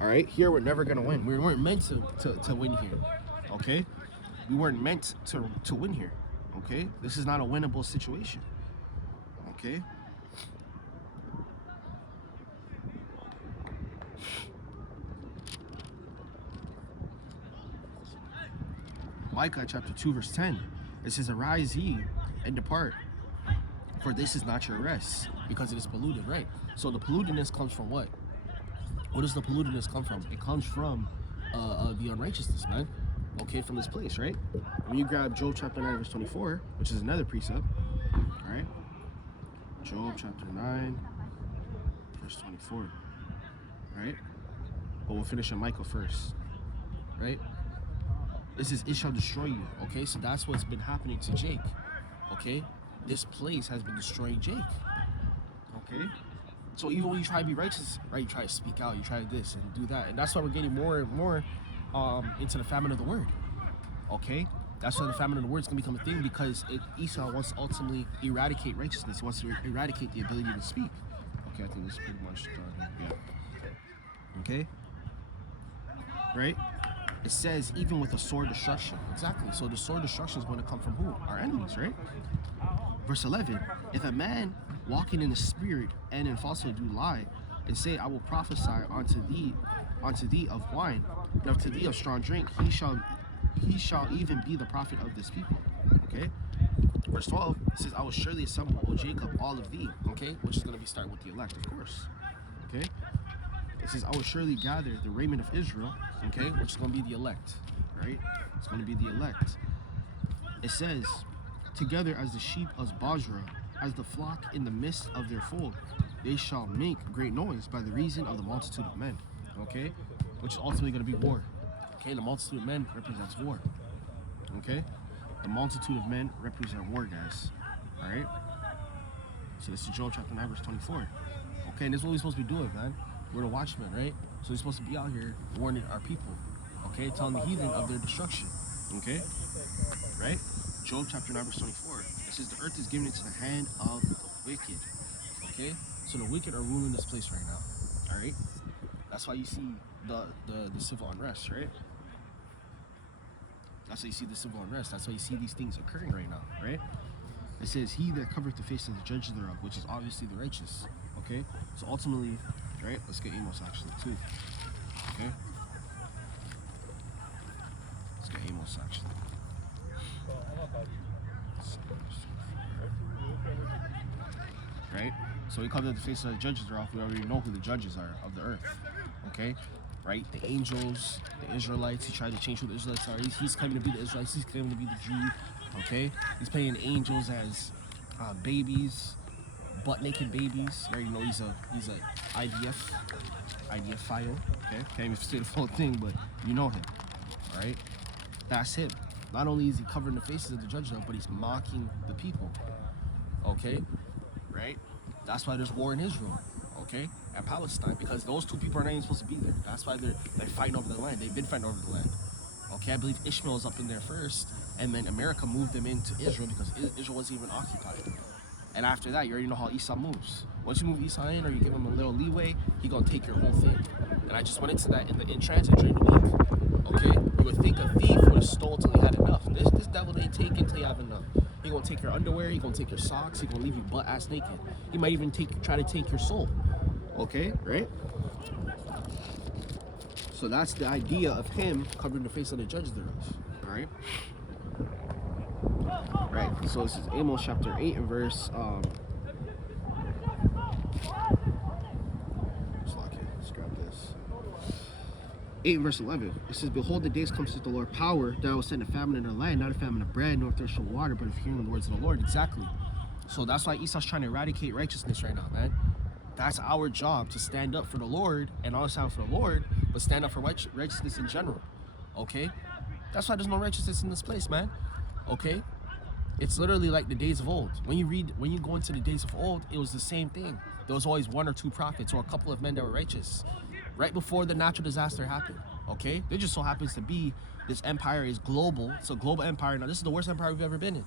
All right, here we're never gonna win. We weren't meant to win here. Okay, we weren't meant to win here. Okay, this is not a winnable situation. Okay. Micah chapter 2 verse 10. It says, "Arise ye and depart, for this is not your rest, because it is polluted." Right. So the pollutedness comes from what? What does the pollutedness come from? It comes from the unrighteousness, man. Okay, from this place, right? When you grab Job chapter 9 verse 24, which is another precept, all right? Job chapter 9 verse 24, right? But we'll finish on Micah first, right? This is, "It shall destroy you." Okay, so that's what's been happening to Jake. Okay, this place has been destroying Jake. Okay, so even when you try to be righteous, right, you try to speak out, you try this and do that, and that's why we're getting more and more into the famine of the word. Okay, that's why the famine of the word is gonna become a thing, because Esau wants to ultimately eradicate righteousness. He wants to eradicate the ability to speak. Okay, I think this is pretty much done. Yeah. Okay. Right. It says, even with a sword destruction. Exactly. So the sword destruction is going to come from who? Our enemies, right? Verse 11, "If a man walking in the spirit and in falsehood do lie, and say, I will prophesy unto thee of wine, and unto thee of strong drink, he shall even be the prophet of this people." Okay? Verse 12, it says, "I will surely assemble, O Jacob, all of thee." Okay? Which is going to be starting with the elect, of course. Okay? It says, "I will surely gather the raiment of Israel," okay, which is going to be the elect, right? It's going to be the elect. It says, "Together as the sheep of Basra, as the flock in the midst of their fold, they shall make great noise by the reason of the multitude of men," okay, which is ultimately going to be war. Okay, the multitude of men represents war. Okay, the multitude of men represent war, guys. All right. So this is Joel chapter 9 verse 24. Okay, and this is what we're supposed to be doing, man. We're the watchmen, right? So we're supposed to be out here warning our people, okay? Telling the heathen of their destruction, okay? Right? Job chapter 9 verse 24. It says, "The earth is given into the hand of the wicked," okay? So the wicked are ruling this place right now, all right? That's why you see the civil unrest, right? That's why you see the civil unrest. That's why you see these things occurring right now, right? It says, "He that covereth the face of the judges thereof," which is obviously the righteous, okay? So ultimately, right? Let's get Amos actually too. Okay? Let's get Amos actually. Right? So we cover the face of the judges are off. We already know who the judges are of the earth. Okay? Right? The angels, the Israelites. He tried to change who the Israelites are. He's claiming to be the Israelites. He's claiming to be the Jew. Okay? He's playing angels as babies. Butt naked babies, right? You know, he's a IDF file. Okay, can't even say the full thing, but you know him, all right? That's him. Not only is he covering the faces of the judges, but he's mocking the people. Okay, right? That's why there's war in Israel. Okay, and Palestine, because those two people are not even supposed to be there. That's why they're fighting over the land. They've been fighting over the land. Okay, I believe Ishmael is up in there first, and then America moved them into Israel because Israel wasn't even occupied. And after that, you already know how Esau moves. Once you move Esau in, or you give him a little leeway, he gonna take your whole thing. And I just went into that in transit during the week. Okay, you would think a thief would have stole till he had enough. This devil ain't taking till you have enough. He gonna take your underwear. He gonna take your socks. He gonna leave you butt ass naked. He might even try to take your soul. Okay, right? So that's the idea of him covering the face of the judges thereof. All right. Right, so this is Amos chapter 8 and verse let's grab this. 8 and verse 11. It says, "Behold, the days come, saith the Lord, power, that I will send a famine in the land, not a famine of bread, nor thirst for water, but of hearing the words of the Lord." Exactly. So that's why Esau's trying to eradicate righteousness right now, man. That's our job, to stand up for the Lord, and not stand for the Lord, but stand up for righteousness in general. Okay? That's why there's no righteousness in this place, man. Okay? It's literally like the days of old. When you go into the days of old, it was the same thing. There was always one or two prophets or a couple of men that were righteous right before the natural disaster happened. Okay, there just so happens to be this empire is global. It's a global empire. Now this is the worst empire we've ever been in.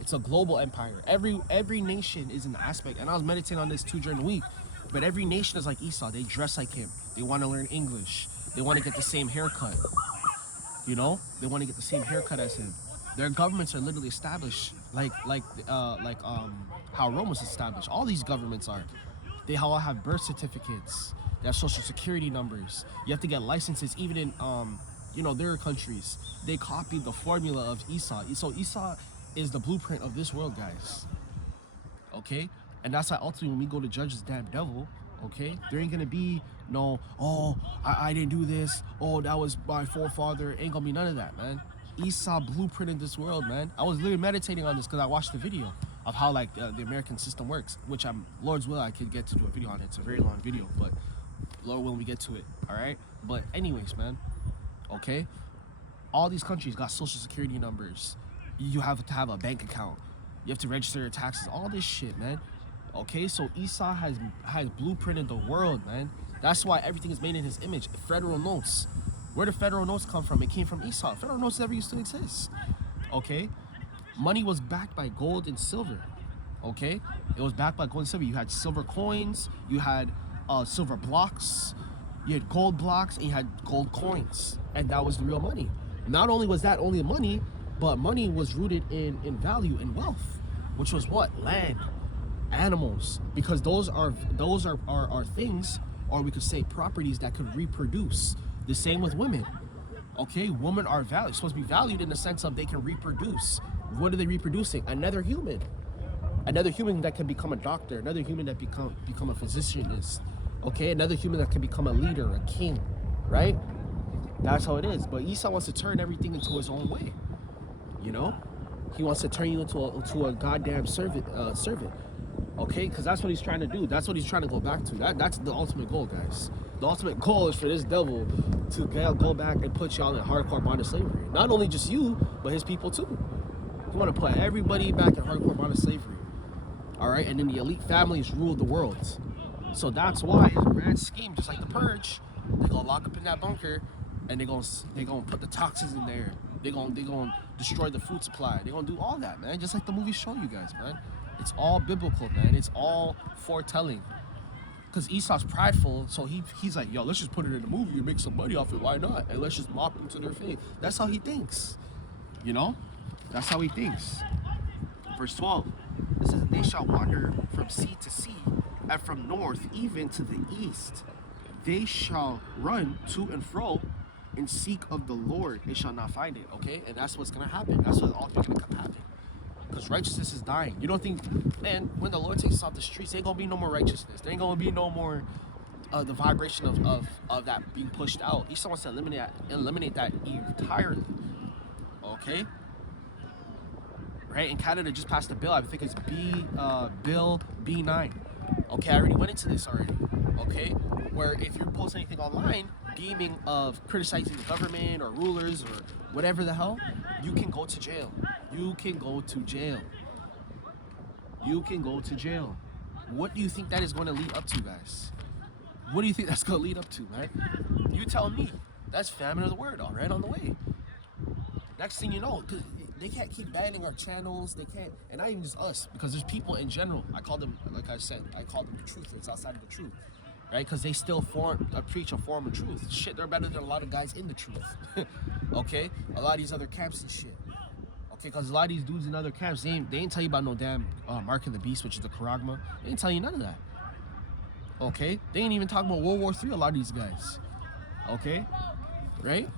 It's a global empire. Every nation is an aspect, and I was meditating on this too during the week. But every nation is like Esau. They dress like him. They want to learn English. They want to get the same haircut. You know, they want to get the same haircut as him. Their governments are literally established how Rome was established. All these governments are. They all have birth certificates. They have social security numbers. You have to get licenses even in their countries. They copied the formula of Esau. So Esau is the blueprint of this world, guys. Okay? And that's why ultimately when we go to judge this damn devil, okay, there ain't gonna be no, oh, I didn't do this, oh, that was my forefather. Ain't gonna be none of that, man. Esau blueprinted this world, man. I was literally meditating on this because I watched the video of how like the American system works, which Lord's will I could get to do a video on it. It's a very long video, but Lord willing we get to it, all right? But anyways, man, okay, all these countries got social security numbers. You have to have a bank account. You have to register your taxes, all this shit, man. Okay, so Esau has blueprinted the world, man. That's why everything is made in his image. Federal notes. Where do federal notes come from? It came from Esau. Federal notes never used to exist. Okay? Money was backed by gold and silver. Okay? It was backed by gold and silver. You had silver coins, you had silver blocks, you had gold blocks, and you had gold coins. And that was the real money. Not only was that only money, but money was rooted in value and wealth, which was what? Land, animals, because those are things, or we could say properties that could reproduce. The same with women. Okay, women are supposed to be valued in the sense of they can reproduce. What are they reproducing? Another human that can become a doctor, another human that become a physicianist. Okay, another human that can become a leader, a king, right? That's how it is. But Esau wants to turn everything into his own way. You know, he wants to turn you into a goddamn servant. Okay, because that's what he's trying to do. That's what he's trying to go back to. That's the ultimate goal, guys. The ultimate goal is for this devil to go back and put y'all in hardcore bondage slavery. Not only just you, but his people too. He want to put everybody back in hardcore bondage slavery. All right, and then the elite families rule the world. So that's why his grand scheme, just like the purge, they're gonna lock up in that bunker, and they're gonna put the toxins in there. They're gonna destroy the food supply. They're gonna do all that, man. Just like the movies show you guys, man. It's all biblical, man. It's all foretelling. Because Esau's prideful, so he's like, yo, let's just put it in a movie and make some money off it. Why not? And let's just mock them to their face. That's how he thinks. You know? That's how he thinks. Verse 12. It says, they shall wander from sea to sea, and from north even to the east. They shall run to and fro and seek of the Lord. They shall not find it. Okay? And that's what's going to happen. That's what's ultimately going to happen. Because righteousness is dying. You don't think, man, when the Lord takes us off the streets, there ain't gonna be no more righteousness. There ain't gonna be no more the vibration of that being pushed out. Esau wants to eliminate that entirely. Okay? Right? And Canada just passed a bill. I think it's Bill B9. Okay, I already went into this already. Okay? Where if you post anything online, deeming of criticizing the government or rulers or whatever the hell, you can go to jail. You can go to jail. You can go to jail. What do you think that is going to lead up to, guys? What do you think that's going to lead up to, right? You tell me. That's famine of the word, all right, on the way. Next thing you know, because they can't keep banning our channels. They can't, and not even just us, because there's people in general. I call them, like I said, I call them the truthers outside of the truth, right? Because they still preach a form of truth. Shit, they're better than a lot of guys in the truth. Okay? A lot of these other camps and shit. Okay, because a lot of these dudes in other camps, they ain't tell you about no damn Mark of the Beast, which is the Charagma. They ain't tell you none of that. Okay? They ain't even talking about World War III, a lot of these guys. Okay? Right?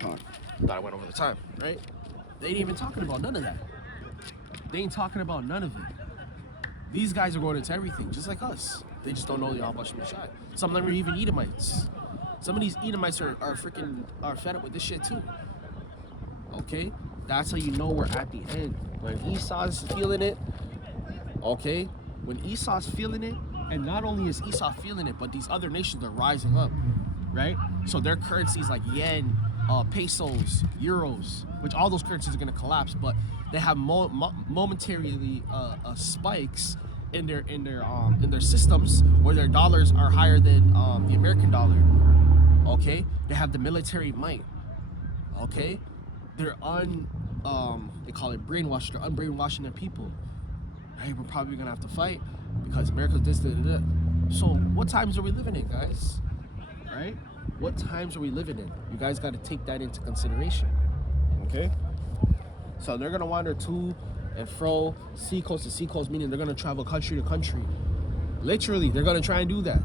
God, thought I went over the time, right? They ain't even talking about none of that. They ain't talking about none of it. These guys are going into everything, just like us. They just don't know the Yahawashi Mashai. Some of them are even Edomites. Some of these Edomites are fed up with this shit too. Okay? That's how you know we're at the end. When Esau's feeling it, okay? When Esau's feeling it, and not only is Esau feeling it, but these other nations are rising up, right? So their currencies like yen, pesos, euros, which all those currencies are going to collapse, but they have momentarily spikes in their systems where their dollars are higher than the American dollar. Okay, they have the military might. Okay, they're they call it brainwashed. They're unbrainwashing their people. Hey, we're probably gonna have to fight because America's this, da, da, da. So what times are we living in, guys? Right? What times are we living in? You guys got to take that into consideration. Okay? So they're gonna wander to and fro, seacoast to seacoast, meaning they're gonna travel country to country. Literally, they're gonna try and do that.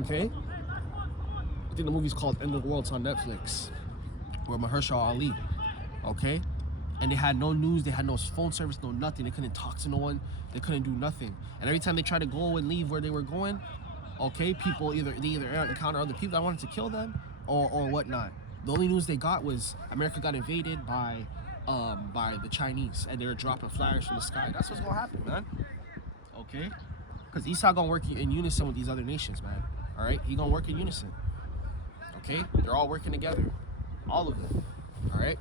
Okay? I think the movie's called End of the World. It's on Netflix. Where Mahershala Ali. Okay? And they had no news, they had no phone service, no nothing. They couldn't talk to no one, they couldn't do nothing. And every time they tried to go and leave where they were going, okay, people they either encounter other people that wanted to kill them or whatnot. The only news they got was America got invaded by the Chinese, and they were dropping flyers from the sky. That's what's gonna happen, man. Okay? Because Esau gonna work in unison with these other nations, man. All right? He gonna work in unison. Okay? They're all working together. All of them. All right?